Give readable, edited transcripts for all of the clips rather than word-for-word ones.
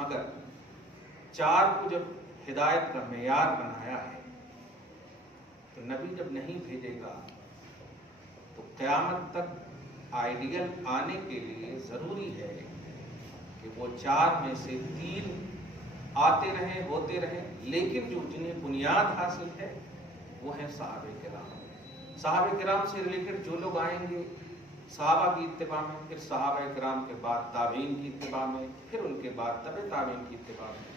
مگر 4 کو جب ہدایت کا معیار بنایا ہے تو نبی جب نہیں بھیجے گا تو قیامت تک آئیڈیل آنے کے لیے ضروری ہے کہ وہ 4 میں سے 3 آتے رہیں ہوتے رہیں، لیکن جو جنہیں بنیاد حاصل ہے وہ ہیں صحابہ کرام۔ صحابہ کرام سے ریلیٹڈ جو لوگ آئیں گے صحابہ کی اتباع میں، پھر صحابہ کرام کے بعد تابعین کی اتباع میں، پھر ان کے بعد تبع تابعین کی اتباع میں،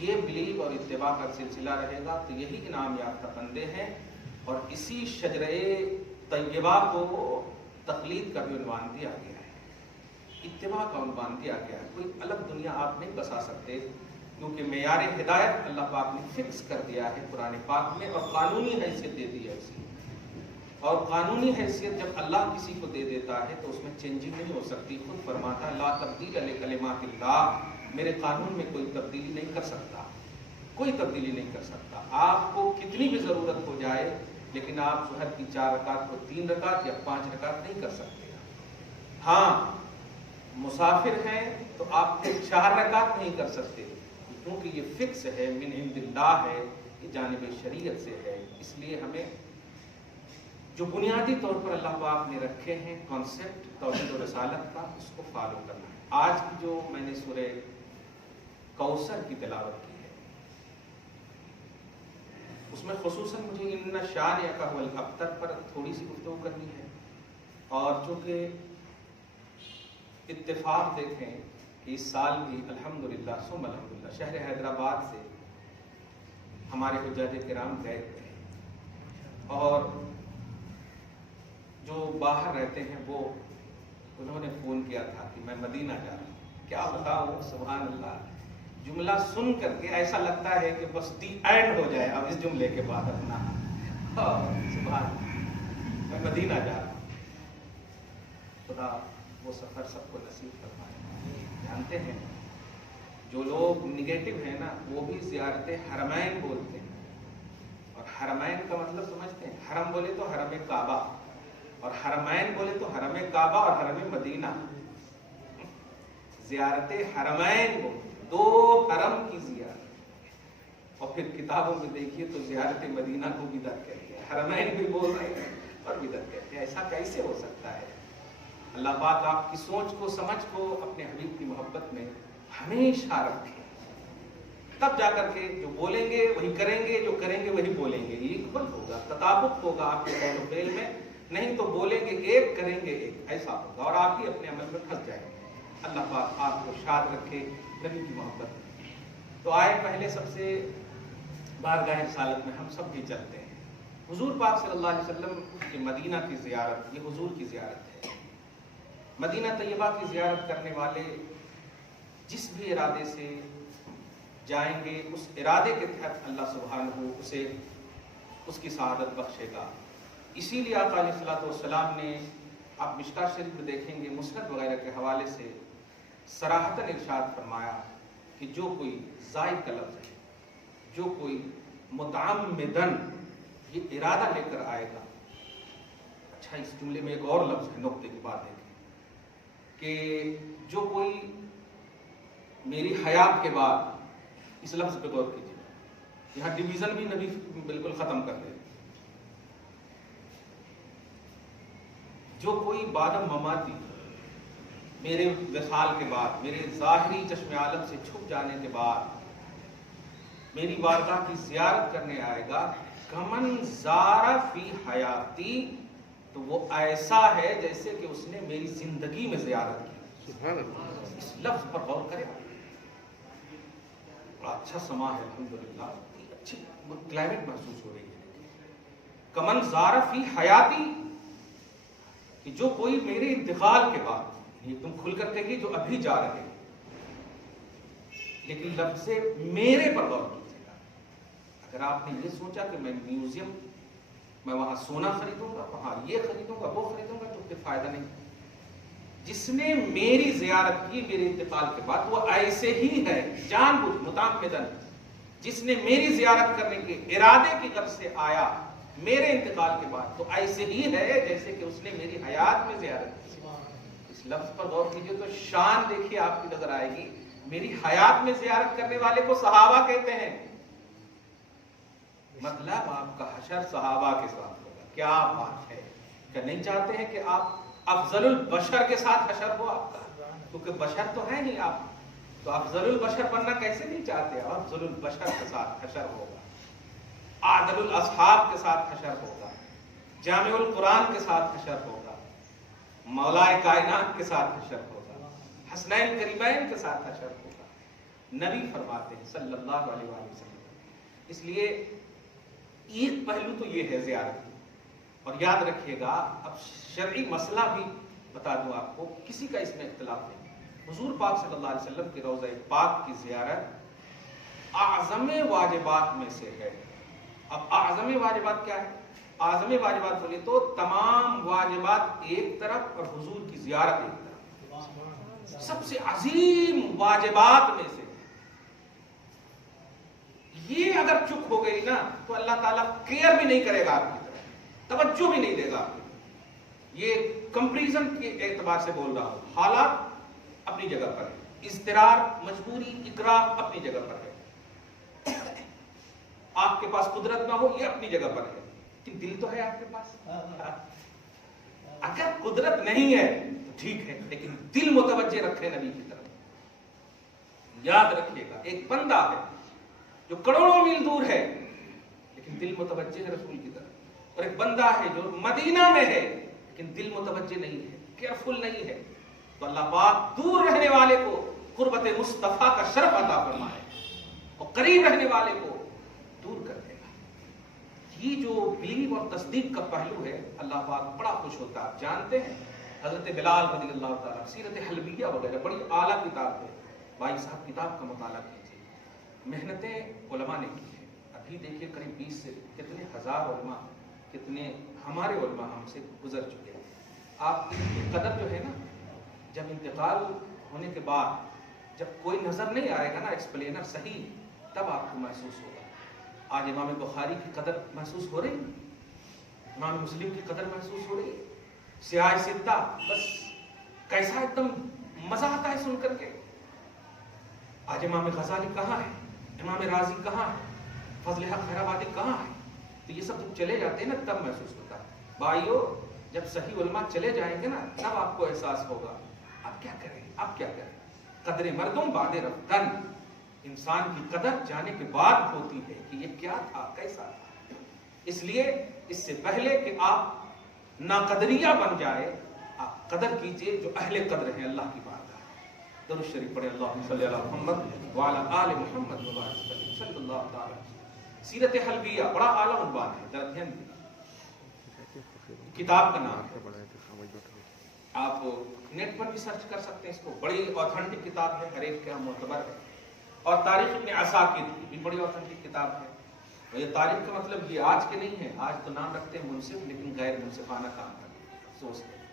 یہ بلیو اور اتباع کا سلسلہ رہے گا تو یہی انعام یافتہ بندے ہیں۔ اور اسی شجرہ طیبہ کو تقلید کا بھی عنوان دیا گیا ہے، اتباع کا عنوان دیا گیا ہے۔ کوئی الگ دنیا آپ نہیں بسا سکتے، کیونکہ معیار ہدایت اللہ پاک نے فکس کر دیا ہے قرآن پاک میں، اور قانونی حیثیت دے دی ہے اسی، اور قانونی حیثیت جب اللہ کسی کو دے دیتا ہے تو اس میں چینجنگ نہیں ہو سکتی۔ خود فرماتا ہے لا تبدیل لکلمات اللہ، میرے قانون میں کوئی تبدیلی نہیں کر سکتا، کوئی تبدیلی نہیں کر سکتا۔ آپ کو کتنی بھی ضرورت ہو جائے لیکن آپ ظہر کی 4 رکعت کو 3 رکعت یا 5 رکعت نہیں کر سکتے۔ ہاں مسافر ہیں تو آپ پھر 4 رکعت نہیں کر سکتے، کیونکہ یہ فکس ہے، من عند اللہ ہے، یہ جانب شریعت سے ہے۔ اس لیے ہمیں جو بنیادی طور پر اللہ پاک نے رکھے ہیں کانسیپٹ توحید و رسالت کا، اس کو فالو کرنا ہے۔ آج کی جو میں نے سورہ کوثر کی تلاوت کی ہے، اس میں خصوصاً مجھے ان شانئک هو الابتر پر تھوڑی سی گفتگو کرنی ہے، اور چونکہ اتفاق دیکھیں کہ اس سال بھی الحمدللہ ثم الحمدللہ شہر حیدرآباد سے ہمارے حجاج کرام گئے تھے، اور جو باہر رہتے ہیں وہ انہوں نے فون کیا تھا کہ میں مدینہ جا رہا ہوں۔ کیا بتاؤ، سبحان اللہ، جملہ سن کر کے ایسا لگتا ہے کہ بس دی اینڈ ہو جائے اب اس جملے کے بعد اپنا، سبحان اللہ، میں مدینہ جا رہا ہوں۔ خدا وہ سفر سب کو نصیب فرمائے۔ جانتے ہیں جو لوگ نگیٹو ہیں نا، وہ بھی زیارت حرمین بولتے ہیں، اور حرمین کا مطلب سمجھتے ہیں؟ حرم بولے تو حرم کعبہ، اور حرمین بولے تو حرم کعبہ اور حرم مدینہ۔ زیارت حرمین کو 2 حرم کی زیارت، اور پھر کتابوں میں دیکھیے تو زیارت مدینہ کو بدعت کہتے ہیں، حرمین بھی بول رہے ہیں اور بدعت کہتے ہیں۔ ایسا کیسے ہو سکتا ہے؟ اللہ پاک آپ کی سوچ کو، سمجھ کو اپنے حبیب کی محبت میں ہمیشہ رکھے، تب جا کر کے جو بولیں گے وہی کریں گے، جو کریں گے وہی بولیں گے، یہ اکول ہوگا، تطابق ہوگا آپ کے قول و فعل میں۔ نہیں تو بولیں گے ایک، کریں گے ایک، ایسا ہوگا، اور آپ ہی اپنے عمل میں پھنس جائیں گے۔ اللہ پاک آپ کو شاد رکھے نبی کی محبت میں۔ تو آئے پہلے سب سے بارگاہ رسالت میں ہم سب بھی چلتے ہیں۔ حضور پاک صلی اللہ علیہ وسلم کی مدینہ کی زیارت، یہ حضور کی زیارت ہے۔ مدینہ طیبہ کی زیارت کرنے والے جس بھی ارادے سے جائیں گے، اس ارادے کے تحت اللہ سبحانہ اسے اس کی سعادت بخشے گا۔ اسی لیے آقا علیہ الصلوۃ والسلام نے، آپ مشکاۃ شریف میں دیکھیں گے، مسند وغیرہ کے حوالے سے صراحتاً ارشاد فرمایا کہ جو کوئی زائد کا لفظ ہے، جو کوئی متعمدن یہ ارادہ لے کر آئے گا۔ اچھا، اس جملے میں ایک اور لفظ ہے، نقطے کی بات دیکھیں کہ جو کوئی میری حیات کے بعد، اس لفظ پہ غور کیجیے، یہاں ڈویژن بھی نبی بالکل ختم کر دے، جو کوئی بعد مماتی، میرے وصال کے بعد، میرے ظاہری چشم عالم سے چھپ جانے کے بعد میری بارگاہ کی زیارت کرنے آئے گا، کمن زارا فی حیاتی، تو وہ ایسا ہے جیسے کہ اس نے میری زندگی میں زیارت کی۔ سبحان اللہ، اس لفظ پر غور کریں، بڑا اچھا سما ہے، الحمدللہ، اچھی کلائمیٹ محسوس ہو رہی ہے۔ کمن زارا فی حیاتی، کہ جو کوئی میرے انتقال کے بعد، یہ تم کھل کر کہیے جو ابھی جا رہے ہیں، لیکن لفظ میرے پر غور کیجیے گا۔ اگر آپ نے یہ سوچا کہ میں میوزیم میں وہاں سونا خریدوں گا، وہاں یہ خریدوں گا، وہ خریدوں گا، تو پھر فائدہ نہیں۔ جس نے میری زیارت کی میرے انتقال کے بعد، وہ ایسے ہی ہے، جان بوجھ متعمدن، جس نے میری زیارت کرنے کے ارادے کی غرض سے آیا میرے انتقال کے بعد، تو ایسے ہی ہے جیسے کہ اس نے میری حیات میں زیارت کی۔ اس لفظ پر غور کیجئے تو شان دیکھیے آپ کی نظر آئے گی میری حیات میں زیارت کرنے والے کو صحابہ کہتے ہیں. مطلب آپ کا حشر صحابہ کے ساتھ ہوگا. کیا بات ہے. کہ نہیں چاہتے ہیں کہ آپ افضل البشر کے ساتھ حشر ہو آپ کا, کیونکہ بشر تو ہیں ہی آپ, تو افضل البشر بننا کیسے نہیں چاہتے. افضل البشر کے ساتھ حشر ہوگا, عادل الاصحاب کے ساتھ حشر ہوگا, جامع القرآن کے ساتھ حشر ہوگا, مولائے کائنات کے ساتھ حشر ہوگا, حسنین کریمین کے ساتھ حشر ہوگا. نبی فرماتے ہیں صلی اللہ علیہ وسلم. اس لیے ایک پہلو تو یہ ہے زیارت. اور یاد رکھیے گا, اب شرعی مسئلہ بھی بتا دوں آپ کو, کسی کا اس میں اختلاف نہیں. حضور پاک صلی اللہ علیہ وسلم کے روضہ پاک کی زیارت اعظم واجبات میں سے ہے. اب اعظم واجبات کیا ہے؟ اعظم واجبات بولے تو تمام واجبات ایک طرف اور حضور کی زیارت ایک طرف, سب سے عظیم واجبات میں سے. یہ اگر چک ہو گئی نا تو اللہ تعالیٰ کیئر بھی نہیں کرے گا آپ کی طرف, توجہ بھی نہیں دے گا آپ کو. یہ کمپریزن کے اعتبار سے بول رہا ہوں. حالات اپنی جگہ پر ہے, اضطرار, مجبوری, اکراه اپنی جگہ پر ہے. آپ کے پاس قدرت نہ ہو یہ اپنی جگہ پر ہے, لیکن دل تو ہے آپ کے پاس. اگر قدرت نہیں ہے تو ٹھیک ہے, لیکن دل متوجہ رکھے نبی کی طرف. یاد رکھیے گا, ایک بندہ ہے جو کروڑوں میل دور ہے لیکن دل متوجہ ہے رسول کی طرف, اور ایک بندہ ہے جو مدینہ میں ہے لیکن دل متوجہ نہیں ہے, کیئرفل نہیں ہے. تو اللہ پاک دور رہنے والے کو قربت مصطفیٰ کا شرف عطا فرمائے اور قریب رہنے والے کو دور کر دے گا. یہ جو بلیو اور تصدیق کا پہلو ہے, اللہ پاک بڑا خوش ہوتا ہے. آپ جانتے ہیں حضرت بلال رضی اللہ تعالیٰ, سیرت حلبیہ وغیرہ بڑی اعلیٰ کتاب ہے. بھائی صاحب کتاب کا مطالعہ کیجیے, محنتیں علماء نے کی ہیں. ابھی دیکھیے قریب 20 سے کتنے ہزار علماء, کتنے ہمارے علماء ہم سے گزر چکے ہیں. آپ کی قدر جو ہے نا, جب انتقال ہونے کے بعد جب کوئی نظر نہیں آئے گا نا ایکسپلینر صحیح, تب آپ کو محسوس ہوگا. آج امام بخاری کی قدر محسوس ہو رہی, امام مسلم کی قدر محسوس ہو رہی ہے. سیاہ ستہ بس کیسا ایک دم مزہ آتا ہے سن کر کے. آج امام غزالی کہاں ہے, امام رازی کہاں ہے, فضل حق خیرآبادی کہاں ہے. تو یہ سب جب چلے جاتے ہیں نا تب محسوس ہوتا ہے. بھائیو جب صحیح علماء چلے جائیں گے نا تب آپ کو احساس ہوگا. آپ کیا کریں, آپ کیا کریں. قدر مردم بعد رفتن, انسان کی قدر جانے کے بعد ہوتی ہے کہ یہ کیا تھا, کیسا تھا. اس لیے اس سے پہلے کہ آپ ناقدریہ بن جائے, آپ قدر کیجئے جو اہل قدر ہیں اللہ کی بات. درود شریف پڑھیں, اللہم صلی علی محمد وعلی آل محمد وبارک صلی اللہ تعالی. سیرت حلبیہ بڑا اعلیٰ عنوان ہے, ذرا دھیان دیں. کتاب کا نام ہے, آپ نیٹ پر بھی سرچ کر سکتے ہیں اس کو. بڑی آتھنٹک کتاب ہے, ہر ایک کا معتبر ہے. اور تاریخ ابن عساکر بھی بڑی آتھنٹک کتاب ہے. اور یہ تاریخ کا مطلب یہ آج کے نہیں ہے, آج تو نام رکھتے ہیں منصف لیکن غیر منصفانہ کام کرتے ہیں, سوچتے ہیں.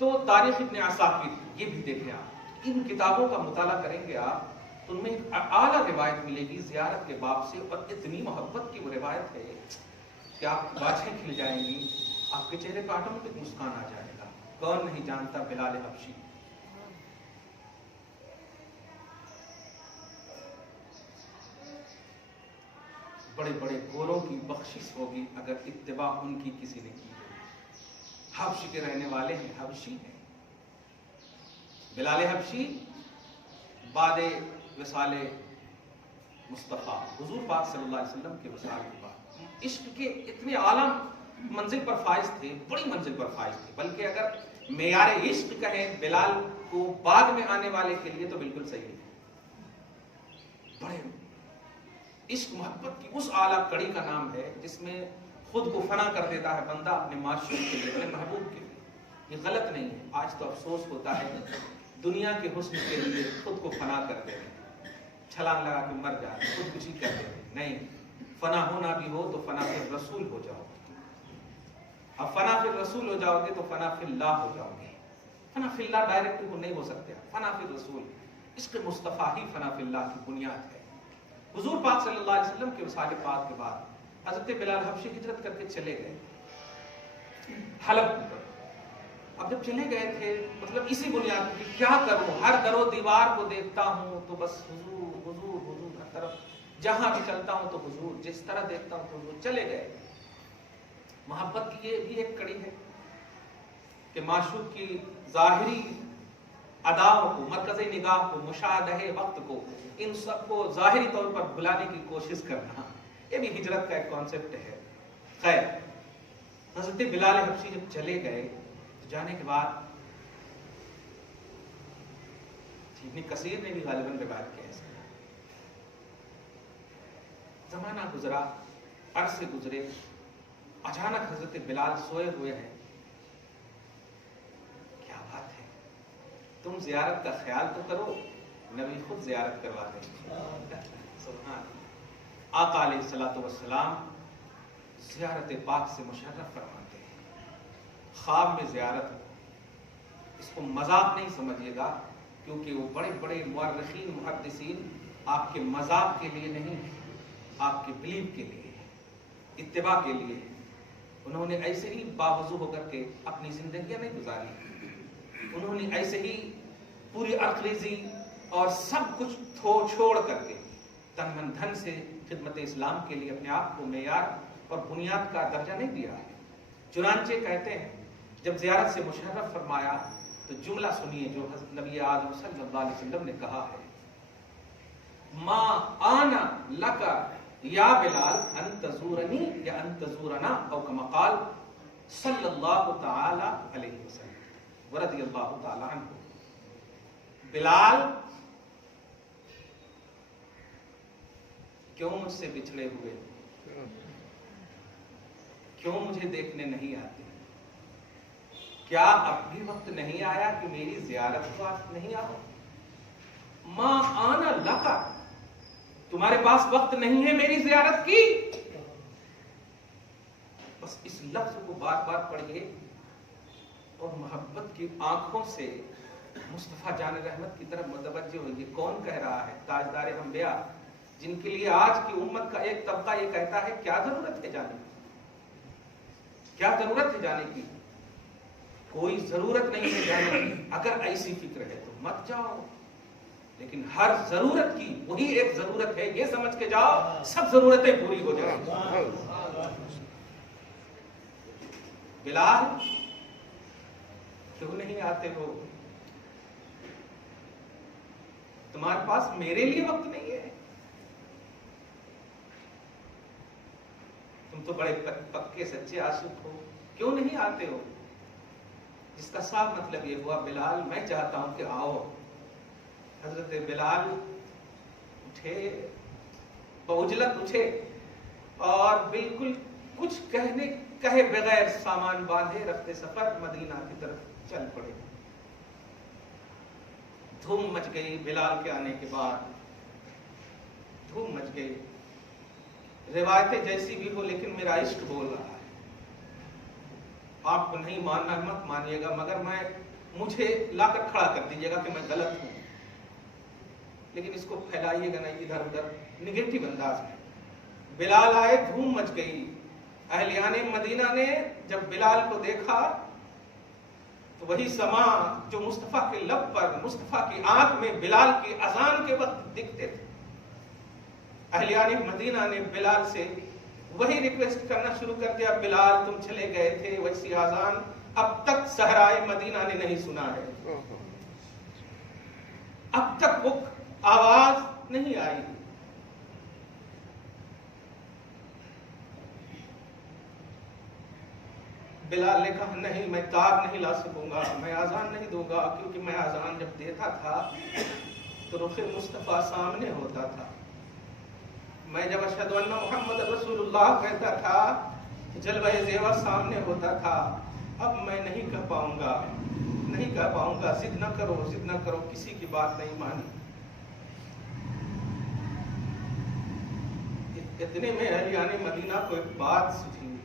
تو تاریخ ابن عساکر یہ بھی دیکھیں آپ. ان کتابوں کا مطالعہ کریں گے آپ تو ان میں ایک اعلیٰ روایت ملے گی زیارت کے باب سے, اور اتنی محبت کی وہ روایت ہے کہ آپ کی باتیں کھل جائیں گی, آپ کے چہرے پہ آٹومیٹک مسکان آ جائے گا. کون نہیں جانتا بلال حبشی. بڑے بڑے گوروں کی بخشش ہوگی اگر اتباع ان کی کسی نے کی. حبش کے رہنے والے ہیں, حبشی ہیں. بلال حبشی بعد وصال مصطفیٰ حضور پاک صلی اللہ علیہ وسلم کے وصال کے بعد عشق کے اتنے اعلیٰ منزل پر فائز تھے, بڑی منزل پر فائز تھے. بلکہ اگر معیار عشق کہیں بلال کو بعد میں آنے والے کے لیے تو بالکل صحیح ہے. بڑے عشق محبت کی اس اعلیٰ کڑی کا نام ہے جس میں خود کو فنا کر دیتا ہے بندہ اپنے معشوق کے لیے, اپنے محبوب کے لیے. یہ غلط نہیں ہے. آج تو افسوس ہوتا ہے دنیا کے حسن کے لیے خود کو فنا کر دے رہے, چھلانگ لگا کے مر جاتے, خودکشی کر دے رہے. نہیں, فنا ہونا بھی ہو تو فنا فی رسول ہو جاؤ. اب فنا فی رسول ہو جاؤ گے تو فنا فی اللہ ہو جاؤ گے. فنا فی اللہ ڈائریکٹ نہیں ہو سکتے. فنا فی رسول, عشق مصطفیٰ ہی فنا فی اللہ کی بنیاد ہے. حضور پاک صلی اللہ علیہ وسلم کے وصال پاک کے بعد حضرت بلال حبشی ہجرت کر کے چلے گئے حلب پر. اب جب چلے گئے تھے مطلب اسی بنیاد پہ کیا کروں، ہر در و دیوار کو دیکھتا ہوں تو بس حضور حضور حضور، ہر طرف جہاں بھی چلتا ہوں تو حضور، جس طرح دیکھتا ہوں تو حضور. چلے گئے. محبت کی یہ بھی ایک کڑی ہے کہ معشوق کی ظاہری اداؤں کو، مرکز نگاہ کو، مشاہدہ وقت کو، ان سب کو ظاہری طور پر بھلانے کی کوشش کرنا، یہ بھی ہجرت کا ایک کانسیپٹ ہے. خیر، حضرت بلال حبشی جب چلے گئے تو جانے کے بعد ابن کثیر نے بھی غالباً روایت کیا ہے، زمانہ گزرا، عرصے گزرے، اچانک حضرت بلال سوئے ہوئے ہیں. کیا بات ہے، تم زیارت کا خیال تو کرو، نبی خود زیارت کروا دیں. سبحان آقا علیہ الصلوۃ والسلام زیارت پاک سے مشرف فرماتے ہیں. خواب میں زیارت، اس کو مذاق نہیں سمجھیے گا، کیونکہ وہ بڑے بڑے مورخین محدثین آپ کے مذاق کے لیے نہیں ہے، آپ کے بلیو کے لیے ہے، اتباع کے لیے ہے. انہوں نے ایسے ہی باوضو ہو کر کے اپنی زندگیاں نہیں گزاری، انہوں نے ایسے ہی پوری عقلیزی اور سب کچھ چھوڑ کر کے تن من دھن سے خدمت اسلام کے لیے اپنے آپ کو معیار اور بنیاد کا درجہ نہیں دیا ہے. چنانچہ کہتے ہیں جب زیارت سے مشرف فرمایا تو جملہ سنیے جو حضرت نبی اعظم صلی اللہ علیہ وسلم نے کہا ہے، ما آنا لکا یا بلال ان تزورنی یا ان تزورنا، او کما قال صلی اللہ تعالی علیہ وسلم ورضی اللہ تعالی عنہ. بلال کیوں مجھ سے بچھڑے ہوئے، کیوں مجھے دیکھنے نہیں آتے، کیا اب بھی وقت نہیں آیا کہ میری زیارت کو آپ نہیں آؤ؟ ما آنا لکا، تمہارے پاس وقت نہیں ہے میری زیارت کی. بس اس لفظ کو بار بار پڑھیے اور محبت کی آنکھوں سے مصطفیٰ جان رحمت کی طرف متوجہ ہوئیے. کون کہہ رہا ہے؟ تاجدار انبیاء، جن کے لیے آج کی امت کا ایک طبقہ یہ کہتا ہے کیا ضرورت ہے جانے کی، کیا ضرورت ہے جانے کی، کوئی ضرورت نہیں ہے جانے کی. اگر ایسی فکر ہے تو مت جاؤ، لیکن ہر ضرورت کی وہی ایک ضرورت ہے، یہ سمجھ کے جاؤ سب ضرورتیں پوری ہو جائیں. بلال کیوں نہیں آتے ہو؟ تمہارے پاس میرے لیے وقت نہیں ہے؟ تم تو بڑے پکے سچے عاشق ہو، کیوں نہیں آتے ہو؟ جس کا صاف مطلب یہ ہوا بلال میں چاہتا ہوں کہ آؤ. حضرت بلال اٹھے، بعجلت اٹھے اور بالکل کچھ کہے بغیر سامان باندھے رفتے سفر مدینہ کی طرف چل پڑے. دھوم مچ گئی بلال کے آنے کے بعد، دھوم مچ گئی. روایتیں جیسی بھی ہو لیکن میرا عشق بول رہا ہے. آپ کو نہیں ماننا مت مانیے گا، مگر مجھے لا کر کھڑا کر دیجیے گا کہ میں غلط ہوں، لیکن اس کو پھیلائیے گا نہیں ادھر ادھر نگیٹو انداز میں. بلال آئے، دھوم مچ گئی. اہلیان مدینہ نے جب بلال کو دیکھا تو وہی سما جو مصطفیٰ کے لب پر، مصطفیٰ کی آنکھ میں بلال کی اذان کے وقت دکھتے تھے، اہلیان مدینہ نے بلال سے وہی ریکویسٹ کرنا شروع کر دیا، بلال تم چلے گئے تھے، ویسی اذان اب تک صحرائے مدینہ نے نہیں سنا ہے، اب تک وہ آواز نہیں آئی. بلال نے کہا نہیں، میں تار نہیں لا سکوں گا، میں اذان نہیں دوں گا، کیونکہ میں اذان جب دیتا تھا تو رخ مصطفیٰ سامنے ہوتا تھا. میں جب اشہد ان محمد رسول اللہ کہتا تھا جلوہ زیور سامنے ہوتا تھا. اب میں نہیں کہہ پاؤں گا، نہیں کہہ پاؤں گا. ضد نہ کرو، ضد نہ کرو. کسی کی بات نہیں مانی. اتنے میں اہلیان مدینہ کو ایک بات سوچی.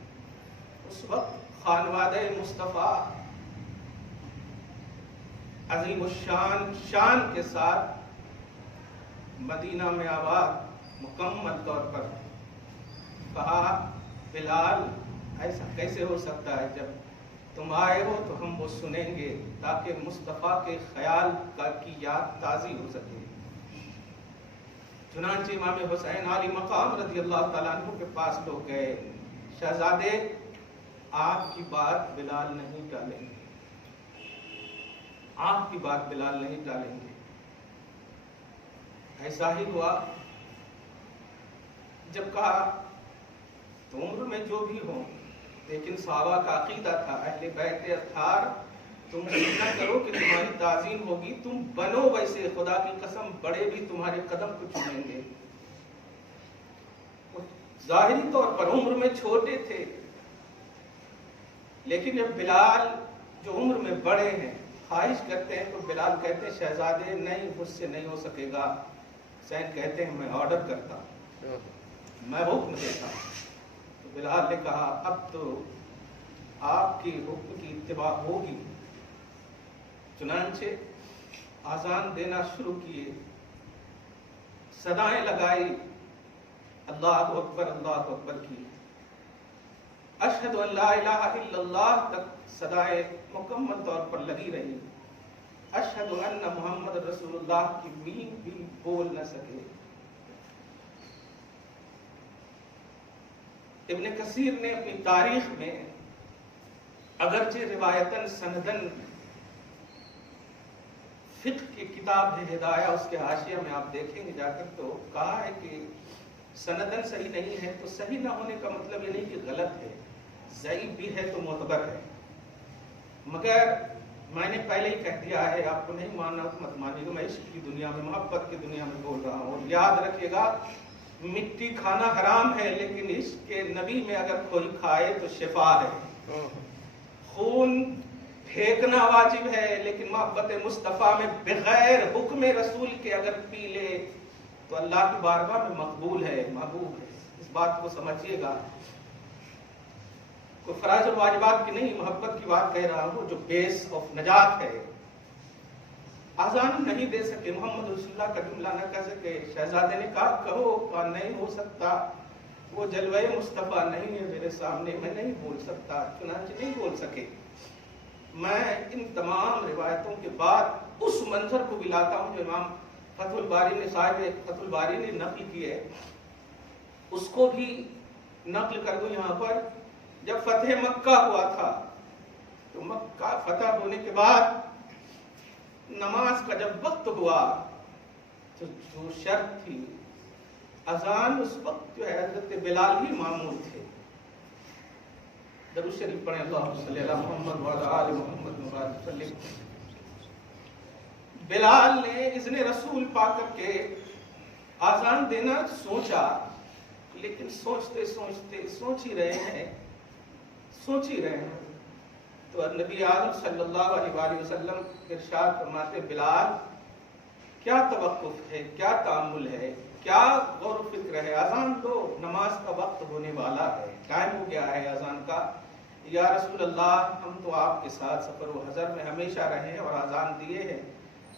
اس وقت خانوادہ مصطفیٰ عظیم الشان شان کے ساتھ مدینہ میں آباد مکمل طور پر. کہا بلال ایسا کیسے ہو سکتا ہے جب تم آئے ہو تو ہم وہ سنیں گے تاکہ مصطفیٰ کے خیال کی یاد تازی ہو سکے۔ چنانچہ امام حسین علی مقام رضی اللہ تعالیٰ عنہ کے پاس لوگ گئے، شہزادے آپ کی بات بلال نہیں ٹالیں گے، آپ کی بات بلال نہیں ٹالیں گے۔ ایسا ہی ہوا، جب کہا تو عمر میں جو بھی ہوں، لیکن صحابہ کا عقیدہ تھا، اہل بیت اطہار، تم نہ کرو کہ تمہاری تعظیم ہوگی، تم بنو ویسے، خدا کی قسم بڑے بھی تمہارے قدم کو چومیں گے۔ ظاہری طور پر عمر میں چھوٹے تھے، لیکن جب بلال جو عمر میں بڑے ہیں خواہش کرتے ہیں تو بلال کہتے ہیں شہزادے نہیں، مجھ سے نہیں ہو سکے گا۔ حسین کہتے ہیں میں آرڈر کرتا، میں حکم دیتا۔ تو بلال نے کہا اب تو آپ کی حکم کی اتباع ہوگی۔ چنانچہ آذان دینا شروع کیے، صدائیں لگائی، اللہ اکبر کی، اشہد ان لا الہ الا اللہ تک صدائیں مکمل طور پر لگی رہی، اشہد ان محمد رسول اللہ کی میم بھی بول نہ سکے۔ ابن کثیر نے اپنی تاریخ میں اگرچہ روایتاً سندن فقہ کی کتاب ہے ہدایہ، اس کے حاشیہ میں آپ دیکھیں گے جا کر، تو کہا ہے کہ سندن صحیح نہیں ہے، تو صحیح نہ ہونے کا مطلب یہ نہیں کہ غلط ہے، ضعیف بھی ہے تو معتبر ہے۔ مگر میں نے پہلے ہی کہہ دیا ہے، آپ کو نہیں ماننا تو مت مانیے گا، میں عشق کی دنیا میں، محبت کی دنیا میں بول رہا ہوں۔ اور یاد رکھیے گا مٹی کھانا حرام ہے، لیکن عشق کے نبی میں اگر کوئی کھائے تو شفا ہے۔ خون پھینکنا واجب ہے، لیکن محبت مصطفیٰ میں بغیر حکم رسول کے اگر پی لے تو اللہ کی بارگاہ میں مقبول ہے، محبوب ہے۔ اس بات کو سمجھیے گا، کوئی فرائض اور واجبات کی نہیں، محبت کی بات کہہ رہا ہوں جو بیس آف نجات ہے۔ آذان نہیں دے سکے، محمد رسول اللہ کا جملہ نہ کہہ سکے، شہزادے نے کہا کہو، کہا نہیں ہو سکتا، وہ جلوہ مصطفیٰ نہیں ہے میرے سامنے، میں نہیں بول سکتا، چنانچہ نہیں بول سکے۔ میں ان تمام روایتوں کے بعد اس منظر کو بھی لاتا ہوں جو امام فتح الباری نے، صاحب فتح الباری نے نقل کی ہے، اس کو بھی نقل کر دوں یہاں پر۔ جب فتح مکہ ہوا تھا تو مکہ فتح ہونے کے بعد نماز کا جب وقت ہوا تو جو شرط تھی اذان، اس وقت جو ہے حضرت بلال ہی مامور تھے۔ درود شریف پڑھیں، اللہم صلی علی محمد وعلی آل محمد مبارک وسلم۔ بلال نے اذن رسول پا کر کے آذان دینا سوچا، لیکن سوچتے سوچتے سوچ ہی رہے ہیں تو نبی اعظم صلی اللہ علیہ وآلہ وسلم ارشاد فرماتے بلال کیا توقف ہے، کیا تأمل ہے، کیا غور و فکر ہے، اذان دو، نماز کا وقت ہونے والا ہے، ٹائم ہو گیا ہے اذان کا۔ یا رسول اللہ ہم تو آپ کے ساتھ سفر و حضر میں ہمیشہ رہے ہیں اور اذان دیے ہیں،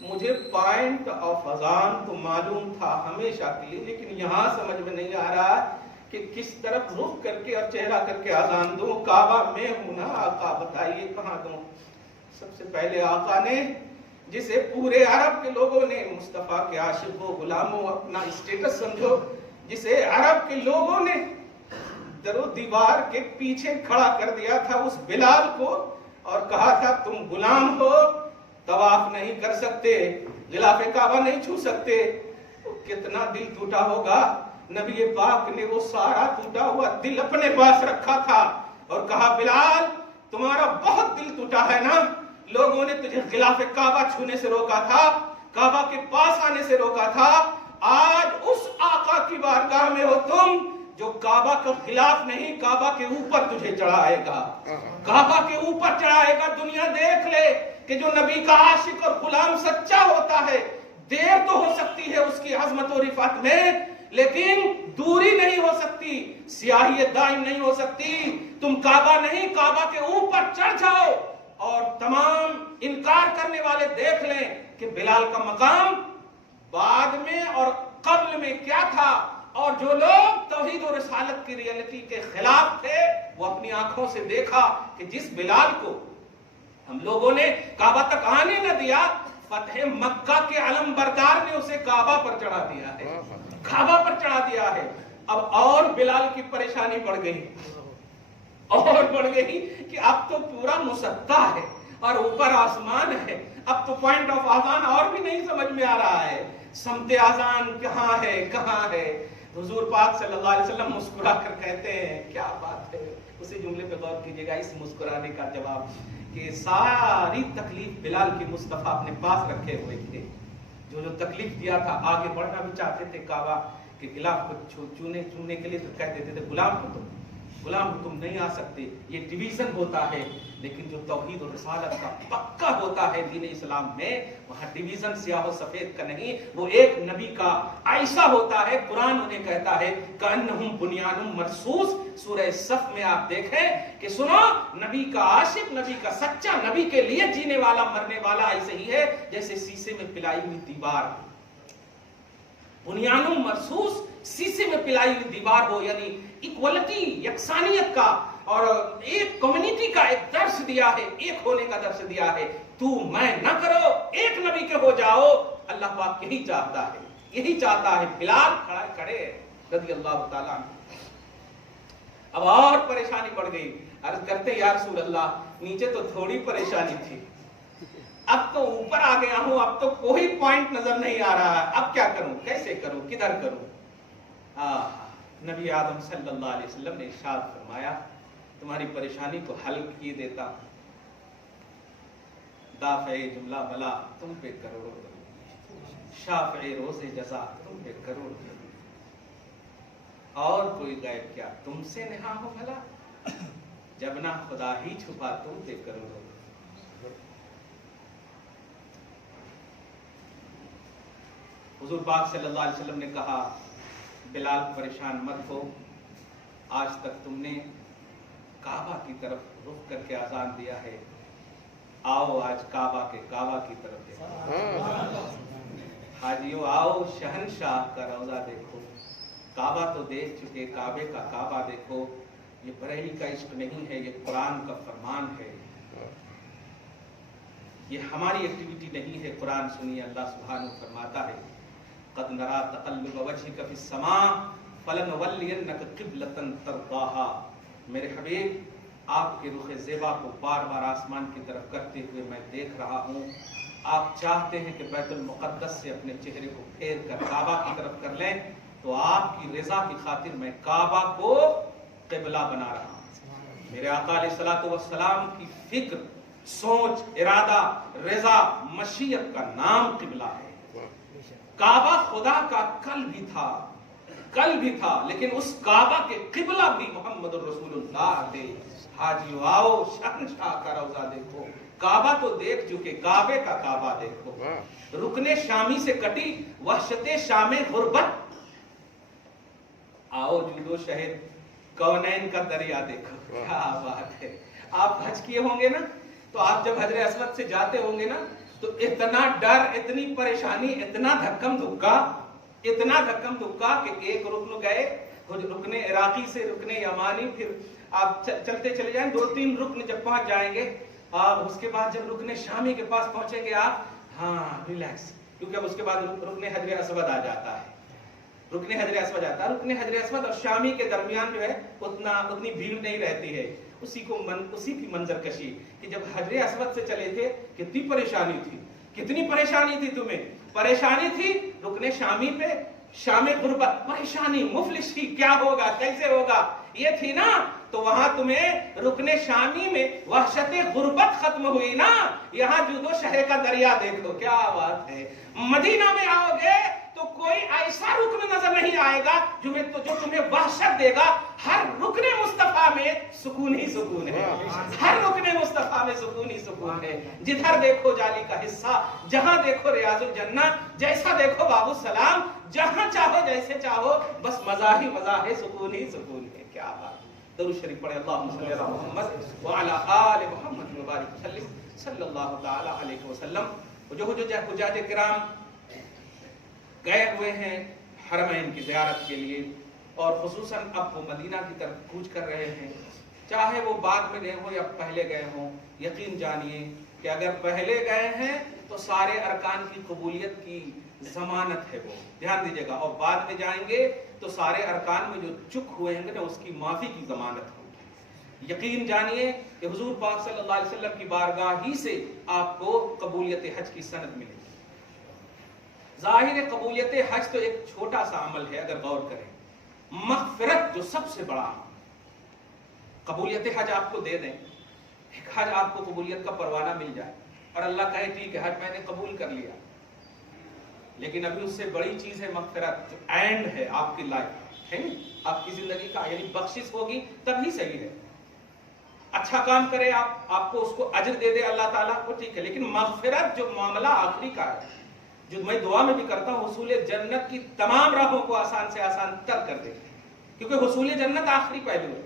مجھے پوائنٹ آف اذان تو معلوم تھا ہمیشہ کے لیے، لیکن یہاں سمجھ میں نہیں آ رہا کہ کس طرف رخ کر کے اور چہرہ کر کے اذان دوں، کعبہ میں ہوں نا، آقا بتائیے کہاں دوں۔ سب سے پہلے آقا نے، جسے پورے عرب کے لوگوں نے، مصطفیٰ کے عاشقوں غلاموں اپنا اسٹیٹس سمجھو، جسے عرب کے لوگوں نے در و دیوار کے پیچھے کھڑا کر دیا تھا اس بلال کو، اور کہا تھا تم غلام ہو، طواف نہیں کر سکتے، غلاف کعبہ نہیں چھو سکتے، کتنا دل ٹوٹا ہوگا۔ نبی پاک نے وہ سارا ٹوٹا ہوا دل اپنے پاس رکھا تھا اور کہا بلال تمہارا بہت دل ٹوٹا ہے نا، لوگوں نے تجھے غلاف کعبہ چھونے سے روکا تھا، کعبہ کے پاس آنے سے روکا تھا، آج اس آقا کی بارگاہ میں ہو تم جو کعبہ کا غلاف نہیں، کعبہ کے اوپر تجھے چڑھائے گا، کعبہ کے اوپر چڑھائے گا۔ دنیا دیکھ لے کہ جو نبی کا عاشق اور غلام سچا ہوتا ہے، دیر تو ہو سکتی ہے اس کی عظمت و رفعت میں، لیکن دوری نہیں ہو سکتی، سیاہی دائم نہیں ہو سکتی۔ تم کعبہ نہیں، کعبہ کے اوپر چڑھ جاؤ، اور تمام انکار کرنے والے دیکھ لیں کہ بلال کا مقام بعد میں اور قبل میں کیا تھا، اور جو لوگ توحید و رسالت کی ریئلٹی کے خلاف تھے وہ اپنی آنکھوں سے دیکھا کہ جس بلال کو ہم لوگوں نے کعبہ تک آنے نہ دیا، فتح مکہ کے علم بردار نے اسے کعبہ پر چڑھا دیا ہے، کعبہ پر چڑھا دیا ہے۔ اب اور بلال کی پریشانی بڑھ گئی، اور بڑھ گئی کہ اب تو پورا مسطح ہے اور اوپر آسمان ہے، اب تو پوائنٹ آف آذان اور بھی نہیں سمجھ میں آ رہا ہے، سمت آذان کہاں ہے کہاں ہے۔ حضور پاک صلی اللہ علیہ وسلم مسکرا کر کہتے ہیں، کیا بات ہے، اسی جملے پہ غور کیجئے گا، اس مسکرانے کا جواب کہ ساری تکلیف بلال کی مصطفیٰ اپنے پاس رکھے ہوئے تھے، جو تکلیف دیا تھا، آگے بڑھنا بھی چاہتے تھے کعبہ کے خلاف کو چونے کے لیے، تو کہہ دیتے تھے غلام تم نہیں آ سکتے، یہ ڈویژن ہوتا ہے، لیکن جو توحید و رسالت کا پکا ہوتا ہے دین اسلام میں، وہاں ڈویژن سیاہ و سفید کا نہیں، وہ ایک نبی کا ایسا ہوتا ہے۔ قرآن انہیں کہتا ہے کأنہم بنیان مرصوص، سورہ صف میں آپ دیکھیں کہ سنو، نبی کا عاشق، نبی کا سچا، نبی کے لیے جینے والا مرنے والا ایسے ہی ہے جیسے شیشے میں پلائی ہوئی دیوار، بنیان مرصوص، شیشے میں پلائی ہوئی دیوار ہو، یعنی ایکوالٹی، یکسانیت کا اور ایک کمیونٹی کا ایک درس دیا ہے، ایک ہونے کا درس دیا ہے۔ تو میں نہ کرو، ایک نبی کے ہو جاؤ، اللہ پاک یہی چاہتا ہے، یہی چاہتا ہے۔ بلال کھڑے رضی اللہ تعالیٰ عنہ۔ اب اور پریشانی بڑھ گئی، عرض کرتے یا رسول اللہ نیچے تو تھوڑی پریشانی تھی، اب تو اوپر آ گیا ہوں، اب تو کوئی پوائنٹ نظر نہیں آ رہا ہے، اب کیا کروں، کیسے کروں، کدھر کروں؟ نبی آدم صلی اللہ علیہ وسلم نے ارشاد فرمایا تمہاری پریشانی کو حل کیے دیتا ہوں، دافع جملہ بلا تم پہ کروڑ درود، شافع روز جزا تم پہ کروڑ درود، اور کوئی غیب کیا تم سے نہا ہو بھلا، جب نہ خدا ہی چھپا تم پہ کروڑ درود۔ حضور پاک صلی اللہ علیہ وسلم نے کہا بلال پریشان مت ہو، آج تک تم نے کعبہ کی طرف رخ کر کے اذان دیا ہے، آؤ آج کعبہ کی طرف دیکھو، حاجیو آؤ شہنشاہ کا روضہ دیکھو، کعبہ تو دیکھ چکے، کعبے کا کعبہ دیکھو، یہ بریلی کا عشق نہیں ہے، یہ قرآن کا فرمان ہے، یہ ہماری ایکٹیویٹی نہیں ہے۔ قرآن سنیے، اللہ سبحانہ فرماتا ہے قد نرا تقلب وجهك في السماء فلنولينك قبلة ترضاها، میرے حبیب آپ کے رخ زیبا کو بار بار آسمان کی طرف کرتے ہوئے میں دیکھ رہا ہوں، آپ چاہتے ہیں کہ بیت المقدس سے اپنے چہرے کو پھیر کر کعبہ کی طرف کر لیں، تو آپ کی رضا کی خاطر میں کعبہ کو قبلہ بنا رہا ہوں۔ میرے آقا علیہ الصلوۃ والسلام کی فکر، سوچ، ارادہ، رضا، مشیت کا نام قبلہ ہے۔ کعبہ خدا کا کل بھی تھا، لیکن اس کعبہ کے قبلہ بھی محمد الرسول اللہ تھے۔ حاجیو آؤ شہنشاہ کا روضہ دیکھو، کعبہ تو دیکھ چکے، کعبے کا کعبہ دیکھو، رکن شامی سے کٹی وحشت شام غربت، آؤ جودو شہد کونین کا دریا دیکھو، کیا بات ہے۔ آپ حج کیے ہوں گے نا، تو آپ جب حجر اسود سے جاتے ہوں گے نا، تو اتنا ڈر، اتنی پریشانی، اتنا دھکم دھکا کہ ایک رکن گئے، رکن عراقی سے رکن یمانی، پھر آپ چلتے چلے جائیں، 2-3 رکن جب پہنچ جائیں گے، اور اس کے بعد جب رکن شامی کے پاس پہنچیں گے آپ، ہاں ریلیکس، کیونکہ اب اس کے بعد رکن حجر اسود آ جاتا ہے، رکن حجر اسود اور شامی کے درمیان جو ہے اتنی بھیڑ نہیں رہتی ہے۔ اسی کی منظر کشی کہ جب حجر اسود سے چلے تھے کتنی پریشانی تھی تمہیں، پریشانی تھی رکن شامی پہ، شام غربت، پریشانی، مفلسی، کیا ہوگا، کیسے ہوگا، یہ تھی نا، تو وہاں تمہیں رکن شامی میں وحشت غربت ختم ہوئی نا، یہاں جودو شہر کا دریا دیکھ لو، کیا بات ہے۔ مدینہ میں آؤ گے تو کوئی ایسا رکن نظر نہیں آئے گا جو تمہیں وحشت دے گا، ہر رکن مصطفیٰ میں سکون ہی سکون ہے، ہر رکن مصطفیٰ میں سکون ہی سکون ہے، جدھر دیکھو جالی کا حصہ، جہاں دیکھو ریاض الجنہ، جیسا دیکھو باب السلام، جہاں چاہو جیسے چاہو، بس مزہ ہی مزہ ہے، سکون ہی سکون ہے، کیا بات۔ درود شریف پڑھے، اللہم صلی علی محمد وعلی آل محمد وبارک وسلم صلی اللہ تعالی علیہ وسلم۔ جو حجاج کرام گئے ہوئے ہیں حرمین کی زیارت کے لیے، اور خصوصاً اب وہ مدینہ کی طرف کوچ کر رہے ہیں، چاہے وہ بعد میں گئے ہوں یا پہلے گئے ہوں، یقین جانیے کہ اگر پہلے گئے ہیں تو سارے ارکان کی قبولیت کی ضمانت ہے وہ، دھیان دیجیے گا، اور بعد میں جائیں گے تو سارے ارکان میں جو چک ہوئے ہیں نا اس کی معافی کی ضمانت ہوگی۔ یقین جانیے کہ حضور پاک صلی اللہ علیہ وسلم کی بارگاہ ہی سے آپ کو قبولیت حج کی سند ملے گی۔ ظاہر قبولیت حج تو ایک چھوٹا سا عمل ہے، اگر غور کریں، مغفرت جو سب سے بڑا عمل، قبولیت حج آپ کو دے دیں، ایک حج آپ کو قبولیت کا پروانہ مل جائے اور اللہ کہے ٹھیک ہے حج میں نے قبول کر لیا، لیکن ابھی اس سے بڑی چیز ہے مغفرت، جو اینڈ ہے آپ کی لائف ہے، آپ کی زندگی کا، یعنی بخشش ہوگی تب ہی صحیح ہے۔ اچھا کام کرے آپ کو اس کو اجر دے دے اللہ تعالیٰ کو، ٹھیک ہے، لیکن مغفرت جو معاملہ آخری کا ہے، جو میں دعا میں بھی کرتا ہوں، حصول جنت کی تمام راہوں کو آسان سے آسان تر کر دے، کیونکہ حصول جنت آخری پہلو ہے،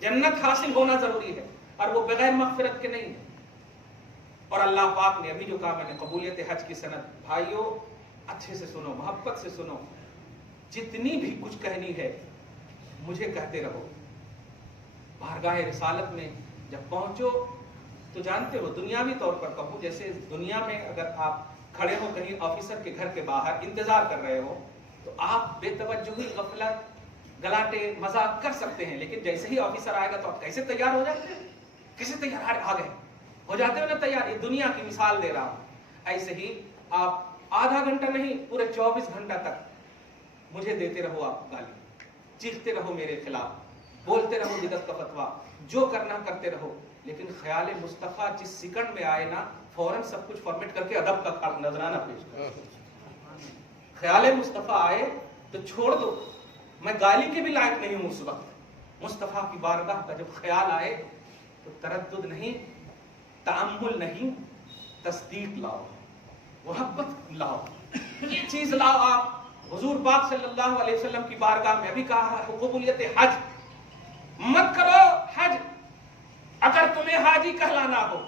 جنت حاصل ہونا ضروری ہے اور وہ بغیر مغفرت کے نہیں ہے۔ اور اللہ پاک نے ابھی جو کہا میں نے قبولیت حج کی سند، بھائیوں اچھے سے سنو، محبت سے سنو، جتنی بھی کچھ کہنی ہے مجھے کہتے رہو۔ بارگاہ رسالت میں جب پہنچو تو جانتے ہو، دنیاوی طور پر کہوں، جیسے دنیا میں اگر آپ کھڑے ہو کہیں آفیسر کے گھر کے باہر انتظار کر رہے ہو تو آپ بے توجہی، غفلت، گلاٹے، مذاق کر سکتے ہیں، لیکن جیسے ہی آفیسر آئے گا تو آپ کیسے تیار ہو جاتے ہیں؟ کیسے تیار آ گئے ہو جاتے ہو نا تیار؟ یہ دنیا کی مثال دے رہا ہوں۔ ایسے ہی آپ آدھا گھنٹہ نہیں، پورے 24 گھنٹہ تک مجھے دیتے رہو، آپ گالی چیختے رہو میرے خلاف، بولتے رہو بدعت کا فتویٰ، جو کرنا کرتے رہو، لیکن خیال مصطفیٰ جس سیکنڈ میں آئے نا، فوراً سب کچھ فارمیٹ کر کے ادب کا نذرانہ پیش کرو۔ خیال مصطفیٰ آئے تو چھوڑ دو، میں گالی کے بھی لائق نہیں ہوں اس وقت۔ مصطفیٰ کی بارگاہ کا جب خیال آئے تو تردد نہیں، تأمل نہیں، تصدیق لاؤ، محبت لاؤ، یہ چیز لاؤ۔ آپ حضور پاک صلی اللہ علیہ وسلم کی بارگاہ میں ابھی کہا ہے قبولیت حج، مت کرو حج اگر تمہیں حاجی کہلانا ہو،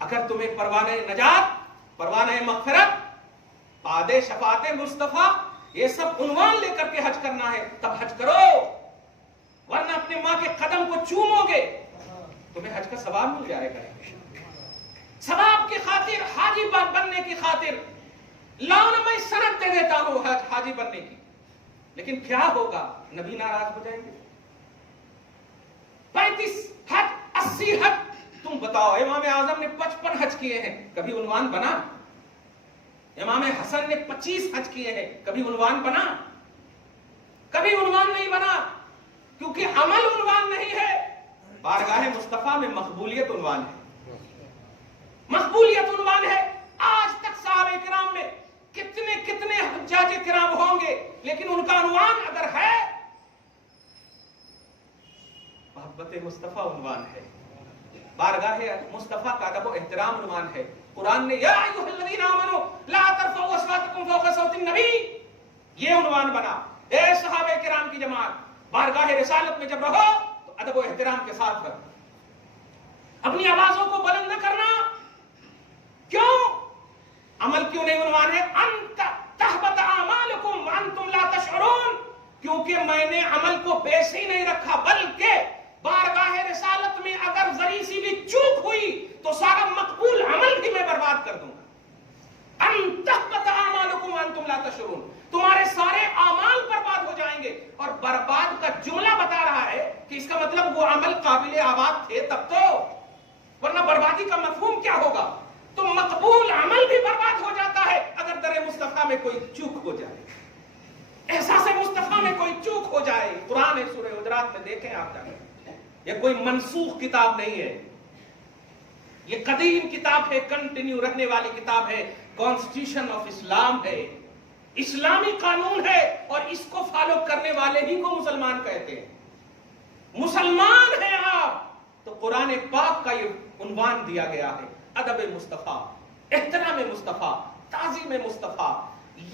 اگر تمہیں پروانہ نجات، پروانہ مغفرت، پاد شفاعت مصطفیٰ، یہ سب عنوان لے کر کے حج کرنا ہے تب حج کرو، ورنہ اپنے ماں کے قدم کو چومو گے تمہیں حج کا ثواب مل جائے گا۔ ثواب کی خاطر، حاجی بننے کی خاطر لاؤ نا، میں سند دے دیتا ہوں حاجی بننے کی، لیکن کیا ہوگا؟ نبی ناراض ہو جائیں گے۔ 35 حج، 80 حج، تم بتاؤ، امام اعظم نے 55 حج کیے ہیں، کبھی عنوان بنا؟ امام حسن نے 25 حج کیے ہیں، کبھی عنوان بنا؟ کبھی عنوان نہیں بنا، کیونکہ عمل عنوان نہیں ہے، بارگاہ مصطفیٰ میں مقبولیت عنوان ہے، مقبولیت عنوان ہے۔ آج تک صحابہ کرام میں کتنے حجاج کرام ہوں گے، لیکن ان کا عنوان اگر ہے محبت مصطفیٰ عنوان ہے، بارگاہ مصطفیٰ کا ادب و احترام عنوان ہے۔ قرآن نے یا ایھا الذین آمنوا لا ترفعوا اصواتکم فوق صوت النبی، یہ عنوان بنا۔ اے صحابہ کرام کی جماعت، بارگاہ رسالت میں جب رہو تو ادب و احترام کے ساتھ رہو، اپنی آوازوں کو بلند نہ کرنا۔ کیوں؟ عمل کیوں نہیں عنوان ہے؟ انت تحبط اعمالکم وانتم لا تشعرون، کیونکہ میں نے عمل کو بیس ہی نہیں رکھا، بلکہ بارگاہ رسالت میں اگر ذری سی بھی چوک ہوئی تو سارا مقبول عمل بھی میں برباد کر دوں گا۔ ان تحبط اعمالکم وانتم لا تشعرون، تمہارے سارے اعمال برباد ہو جائیں گے، اور برباد کا جملہ بتا رہا ہے کہ اس کا مطلب وہ عمل قابل آباد تھے تب تو، ورنہ بربادی کا مفہوم کیا ہوگا؟ تو مقبول عمل بھی برباد ہو جاتا ہے اگر در مصطفیٰ میں کوئی چوک ہو جائے، احساس مصطفیٰ میں کوئی چوک ہو جائے۔ قرآن سورہ حجرات میں دیکھیں آپ جا کے، یہ کوئی منسوخ کتاب نہیں ہے، یہ قدیم کتاب ہے، کنٹینیو رہنے والی کتاب ہے، کانسٹیٹیوشن آف اسلام ہے، اسلامی قانون ہے، اور اس کو فالو کرنے والے ہی کو مسلمان کہتے ہیں۔ مسلمان ہیں آپ تو قرآن پاک کا یہ عنوان دیا گیا ہے، ادب مصطفیٰ، احترام مصطفیٰ، تعظیم مصطفیٰ،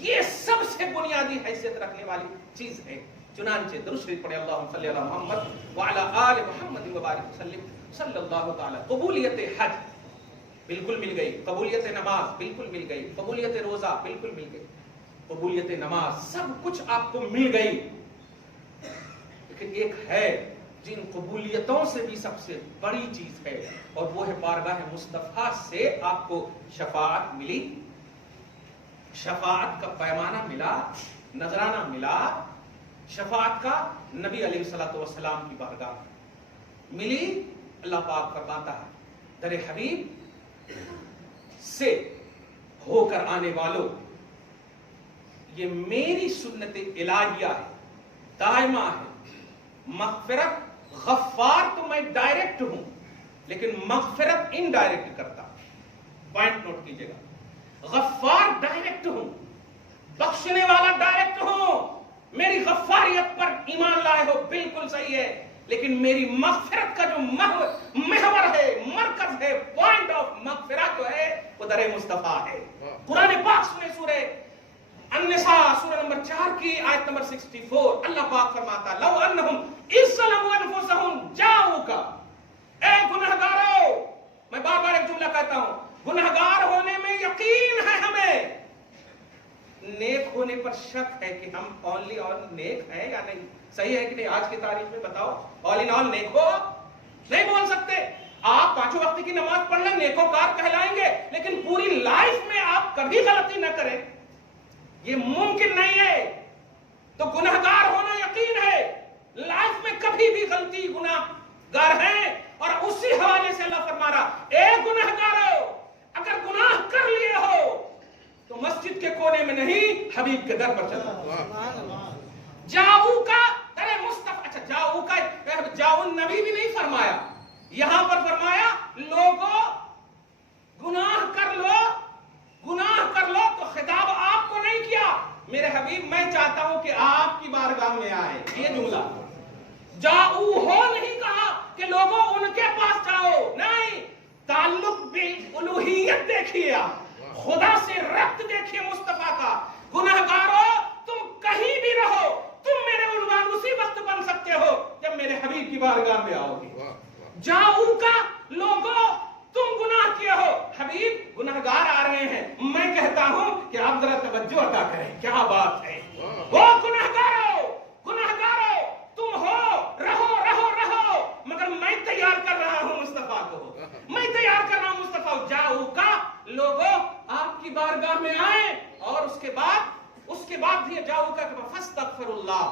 یہ سب سے بنیادی حیثیت رکھنے والی چیز ہے۔ چنانچہ درود شریف پڑھے، اللہم صلی علی محمد وعلی آل محمد وبارک وسلم صلی اللہ تعالی۔ قبولیت حج بالکل مل گئی، قبولیت نماز بالکل مل گئی، قبولیت روزہ بالکل مل گئی، قبولیت نماز، سب کچھ آپ کو مل گئی، لیکن ایک ہے جن قبولیتوں سے بھی سب سے بڑی چیز ہے، اور وہ ہے بارگاہ مصطفیٰ سے آپ کو شفاعت ملی، شفاعت کا پیمانہ ملا، نذرانہ ملا، شفاعت کا نبی علیہ الصلوۃ والسلام کی بارگاہ ملی۔ اللہ پاک فرماتا ہے در حبیب سے ہو کر آنے والوں، یہ میری سنت الہیہ ہے، دائمہ ہے۔ مغفرت غفار تو میں ڈائریکٹ ہوں، لیکن مغفرت انڈائریکٹ کرتا، پوائنٹ نوٹ کیجئے گا۔ غفار ڈائریکٹ ہوں، بخشنے والا ڈائریکٹ ہوں، میری غفاریت پر ایمان لائے ہو بالکل صحیح ہے، لیکن میری مغفرت کا جو محور ہے، مرکز ہے، پوائنٹ آف مغفرت جو ہے وہ در مصطفیٰ ہے۔ قرآن پاک سنیں سورہ النساء سورہ نمبر 4 کی آیت نمبر 64، اللہ پاک فرماتا ہے لو انہم اذ ظلموا انفسہم جاؤک، اے گنہگارو، میں بار بار ایک جملہ کہتا ہوں، گنہگار ہونے میں یقین ہے ہمیں، نیک ہونے پر شک ہے کہ ہم اونلی آل نیک ہیں یا نہیں۔ صحیح ہے کہ نہیں؟ آج کی تاریخ میں بتاؤ آل ان آل نیک ہو؟ نہیں بول سکتے۔ آپ پانچوں وقت کی نماز پڑھ لیں نیکوکار کہلائیں گے، لیکن پوری لائف میں آپ کبھی غلطی نہ کریں، یہ ممکن نہیں ہے۔ تو گنہگار ہونا یقین ہے، لائف میں کبھی بھی غلطی گنہگار ہیں، اور اسی حوالے سے اللہ فرما رہا اے گنہگارو، اگر گناہ کر لیے ہو تو مسجد کے کونے میں نہیں، حبیب کے در پر چلو۔ جاؤ کا در مصطفیٰ، اچھا جاؤ کا جاؤ نبی بھی نہیں فرمایا، یہاں پر فرمایا لوگوں گناہ کر لو، گناہ کر لو، تو خطاب آپ کو نہیں کیا، میرے حبیب میں چاہتا ہوں کہ آپ کی بارگاہ میں آئے، یہ جملہ جاؤ ہو نہیں کہا کہ لوگوں ان کے پاس جاؤ، نہیں، تعلق بالالوہیت دیکھیے، خدا سے ربط دیکھیے مصطفیٰ کا۔ گنہگارو تم کہیں بھی رہو، تم میرے عنوان اسی وقت بن سکتے ہو جب میرے حبیب کی بارگاہ میں آؤ گے۔ جاؤ کا لوگوں تم گناہ کیے ہو، حبیب گنہگار آ رہے ہیں، میں کہتا ہوں کہ آپ ذرا توجہ عطا کریں، کیا بات ہے۔ وہ گنہگارو، گنہگارو تم ہو، رہو رہو رہو، مگر میں تیار کر رہا ہوں مصطفیٰ کو، میں تیار کر رہا ہوں مصطفیٰ کو۔ جاؤ کا لوگوں آپ کی بارگاہ میں آئیں، اور اس کے بعد بھی جاؤ کا فاستغفر اللہ،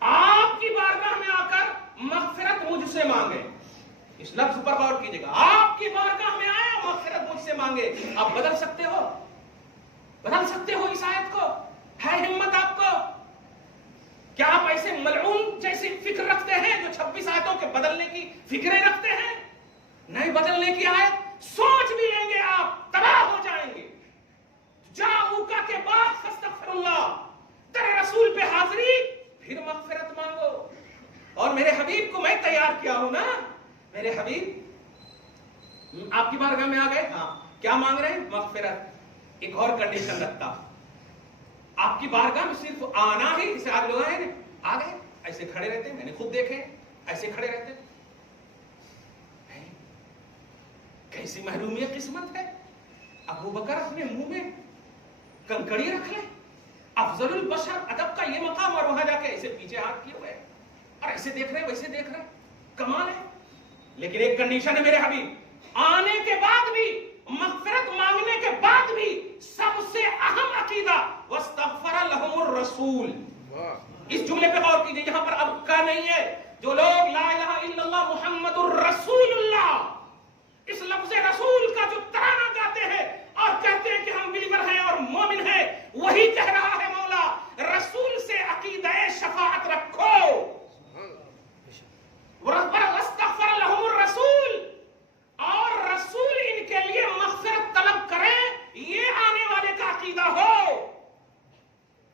آپ کی بارگاہ میں آ کر مغفرت مجھ سے مانگے۔ اس لفظ پر غور کیجئے گا، آپ کی بارگاہ میں آئے مغفرت مجھ سے مانگے۔ آپ بدل سکتے ہو، بدل سکتے ہو اس آیت کو؟ ہے ہمت آپ کو؟ کیا آپ ایسے ملعون جیسی فکر رکھتے ہیں جو 26 آیتوں کے بدلنے کی فکریں رکھتے ہیں؟ نہیں، بدلنے کی آیت سوچ بھی لیں گے آپ تباہ ہو جائیں گے۔ جاؤکا کے بعد فاستغفر اللہ، تیرے رسول پہ حاضری، پھر مغفرت مانگو۔ اور میرے حبیب کو میں تیار کیا ہوں نا، میرے حبیب آپ کی بارگاہ میں آ گئے، ہاں کیا مانگ رہے ہیں؟ مغفرت۔ ایک اور کنڈیشن رکھتا، آپ کی بارگاہ میں صرف آنا ہی، جسے آپ لوگ آئے آ گئے، ایسے کھڑے رہتے ہیں، میں نے خود دیکھے ایسے کھڑے رہتے ہیں، کیسی محرومی قسمت ہے۔ ابو بکر اپنے منہ میں کنکڑی رکھ لے، افضل البشر، ادب کا یہ مقام، اور وہاں جا کے ایسے پیچھے ہاتھ کیے ہوئے اور ایسے دیکھ رہے ویسے دیکھ رہے، کمال ہے۔ لیکن ایک کنڈیشن ہے میرے حبیب، آنے کے بعد بھی، مغفرت مانگنے کے بعد بھی، سب سے اہم عقیدہ واستغفر لهم الرسول۔ اس جملے پہ غور کیجئے، یہاں پر اب کا نہیں ہے۔ جو لوگ لا الہ الا اللہ محمد الرسول اللہ، اس لفظ رسول کا جو ترانہ گاتے ہیں اور کہتے ہیں کہ ہم بلیور ہیں اور مومن ہیں، وہی کہہ رہا ہے مولا رسول سے عقیدہ شفاعت رکھو، واستغفر لهم الرسول، اور رسول ان کے لیے مغفرت طلب کرے، یہ آنے والے کا عقیدہ ہو،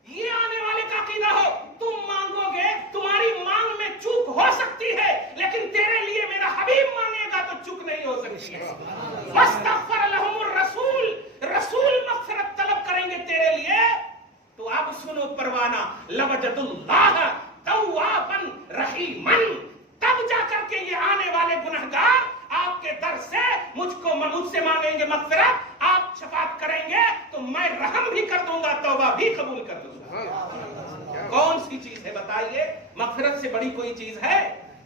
یہ آنے والے کا عقیدہ ہو۔ تم مانگو گے، تمہاری مانگ میں چوک ہو سکتی ہے، لیکن تیرے لیے میرا حبیب مانگے گا تو چوک نہیں ہو سکتی ہے۔ واستغفر لهم الرسول، رسول مغفرت طلب کریں گے تیرے لیے، تو اب سنو پروانہ، لوجد اللہ توابا رحیما، تب جا کر کے یہ آنے والے گنہگار آپ کے در سے مجھ سے مانگیں گے مغفرت، آپ شفاعت کریں گے تو میں رحم بھی کر دوں گا، توبہ بھی قبول کر دوں گا۔ کون سی چیز ہے بتائیے؟ مغفرت سے بڑی کوئی چیز ہے؟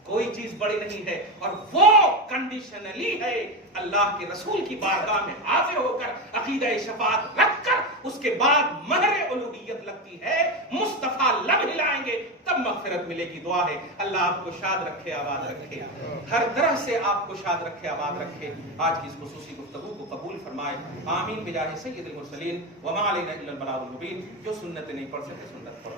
کوئی چیز بڑی نہیں ہے، اور وہ کنڈیشنلی ہے، اللہ کے رسول کی بارگاہ میں حاضر ہو کر عقیدہ شفاعت رکھ کر اس کے بعد مہر الوہیت لگتی ہے، مصطفیٰ لب ہلائیں گے تب مغفرت ملے گی۔ دعا ہے اللہ آپ کو شاد رکھے، آباد رکھے، ہر طرح سے آپ کو شاد رکھے، آباد رکھے۔ آج کی اس خصوصی گفتگو کو قبول فرمائے، آمین بجاہ سید المرسلین، وما علینا الا البلاغ المبین۔ جو سنت نہیں پڑھ سکے سنت پڑھ